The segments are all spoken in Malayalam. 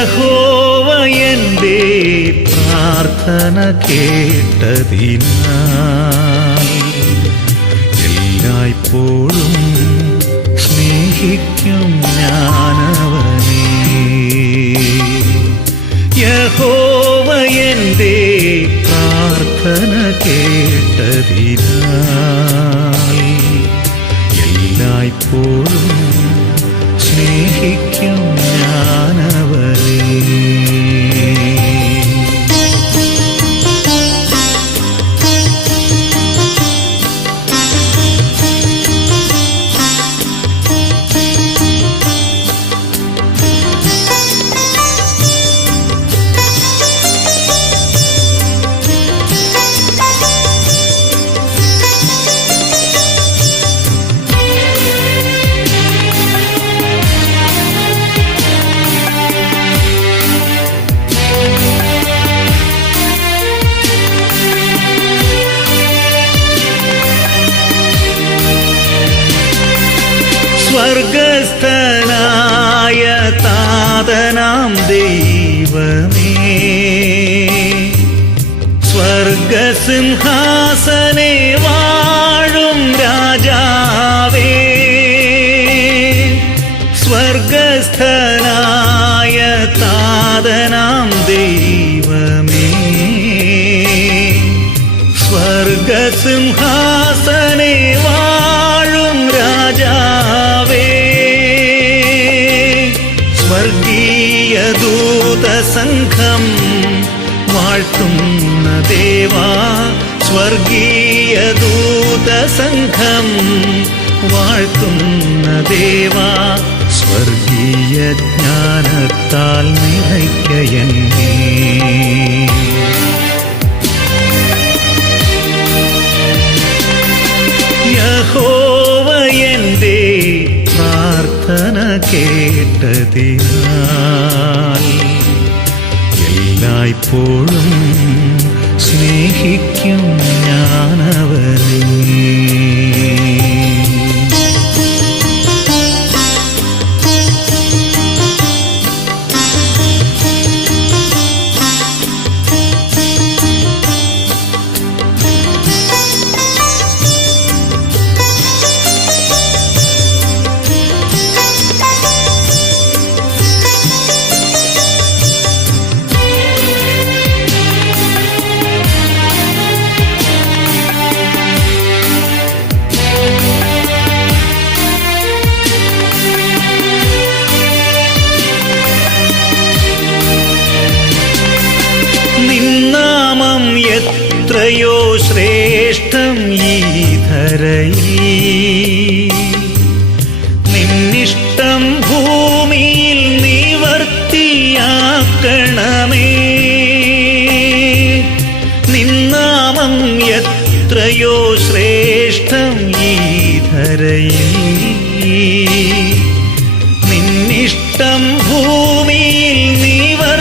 യഹോവ എൻ്റെ പ്രാർത്ഥന കേട്ടതിനാൽ എല്ലായ്പ്പോഴും സ്നേഹിക്കും ഞാനവനെ. യഹോവ എൻ്റെ പ്രാർത്ഥന കേട്ടതിനാൽ എല്ലായ്പ്പോഴും സ്നേഹിക്കും ഞാനവനെ. സ്വർഗസ്ഥനായ താതനാം ദൈവമേ, സ്വർഗസിംഹാസനെ വാഴും രാജാവേ, സ്വർഗസ്ഥനായ താതനാം ദൈവമേ, സ്വർഗസിംഹാസനെ വാഴും രാജാവേ, സ്വർഗീയ ദൂതസംഘം വാഴ്ത്തുന്ന ദേവാ, സ്വർഗീയ ദൂതസംഘം വാഴ്ത്തുന്ന ദേവാ, സ്വർഗീയ ജ്ഞാനത്താൽ നിറയ്ക്കയെന്നേ. യഹോവ എൻ്റെ പ്രാർത്ഥന കേട്ടതിനാൽ എല്ലായ്പ്പോഴും സ്നേഹിക്കും ഞാനവനെ. നിന്നാമം എത്രയോ ശ്രേഷ്ഠം ഈ ധരയിൽ, നിന്നിഷ്ടം ഭൂമിയിൽ നിവർത്തിയാക്കണമേ. നിന്നാമം എത്രയോ ശ്രേഷ്ഠം ഈ ധരയിൽ, നിന്നിഷ്ടം ഭൂമിയിൽ നിവർത്തിയാക്കണമേ.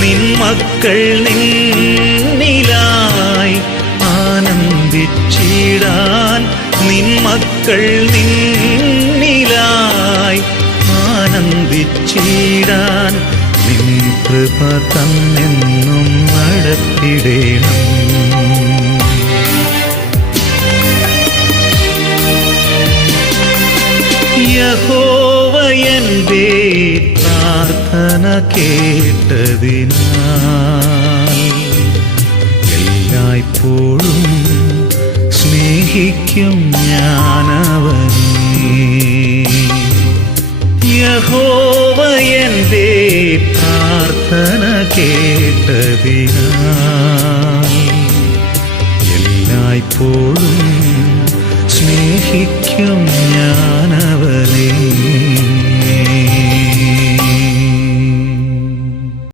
നിൻമക്കൾ നിന്നിലായി ആനന്ദിച്ചിടാൻ, നിൻമക്കൾ നിന്നിലായി ആനന്ദിച്ചിടാൻ, നിൻ കൃപ തന്നെന്നും നടത്തിടേണം. യഹോവ എൻ്റെ പ്രാർത്ഥന കേട്ടതിനാൽ എല്ലായ്പ്പോഴും സ്നേഹിക്കും ഞാനവനെ. യഹോവ എൻ്റെ പ്രാർത്ഥന കേട്ടതിനാൽ എല്ലായ്പ്പോഴും സ്നേഹിക്കും